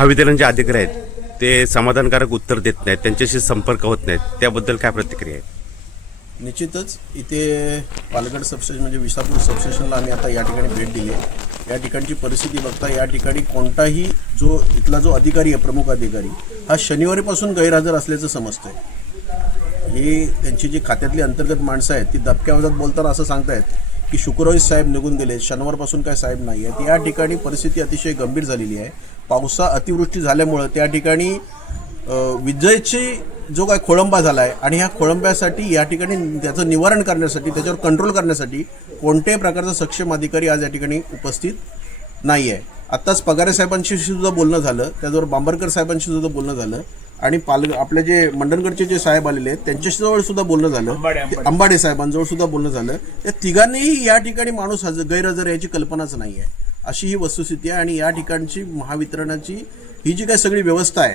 महावितरणचे अधिकारी आहेत ते समाधानकारक उत्तर देत नाहीत, त्यांच्याशी संपर्क होत नाहीत, त्याबद्दल काय प्रतिक्रिया आहे? निश्चितच इथे पालघर सबस्टेशन म्हणजे विसापूर सबस्टेशनला आम्ही आता या ठिकाणी भेट दिली आहे. या ठिकाणची परिस्थिती बघता या ठिकाणी कोणताही इथला जो अधिकारी आहे, प्रमुख अधिकारी, हा शनिवारीपासून गैरहजर असल्याचं समजतंय. ही त्यांची जी खात्यातली अंतर्गत माणसं आहेत ती दबक्या आवाजात बोलताना असं सांगतायत की शुक्रवारी साहेब निघून गेले, शनिवारपासून काय साहेब नाही आहेत. या ठिकाणी परिस्थिती अतिशय गंभीर झालेली आहे. अतिवृष्टी झाल्यामुळं त्या ठिकाणी विजेची जो काय खोळंबा झाला आहे आणि ह्या खोळंब्यासाठी या ठिकाणी त्याचं निवारण करण्यासाठी, त्याच्यावर कंट्रोल करण्यासाठी कोणत्याही प्रकारचा सक्षम अधिकारी आज या ठिकाणी उपस्थित नाही आहे. आत्ताच पगारे साहेबांशी सुद्धा बोलणं झालं, त्याचबरोबर बांबरकर साहेबांशी सुद्धा बोलणं झालं आणि आपले जे मंडणगडचे जे साहेब आलेले आहेत त्यांच्याजवळ सुद्धा बोलणं झालं, अंबाडे साहेबांजवळ सुद्धा बोलणं झालं. या तिघांनीही या ठिकाणी माणूस गैरहजर याची कल्पनाच नाही आहे, अशी ही वस्तुस्थिती आहे. आणि या ठिकाणची महावितरणाची ही जी काही सगळी व्यवस्था आहे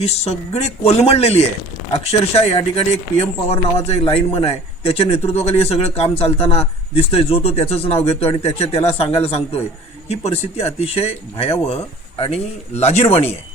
ही सगळी कोलमडलेली आहे. अक्षरशः या ठिकाणी एक PM पवार नावाचं एक लाईनमन आहे, त्याच्या नेतृत्वाखाली हे सगळं काम चालताना दिसतंय. जो तो त्याचंच नाव घेतोय आणि त्याला सांगायला सांगतोय. ही परिस्थिती अतिशय भयावह आणि लाजिरवाणी आहे.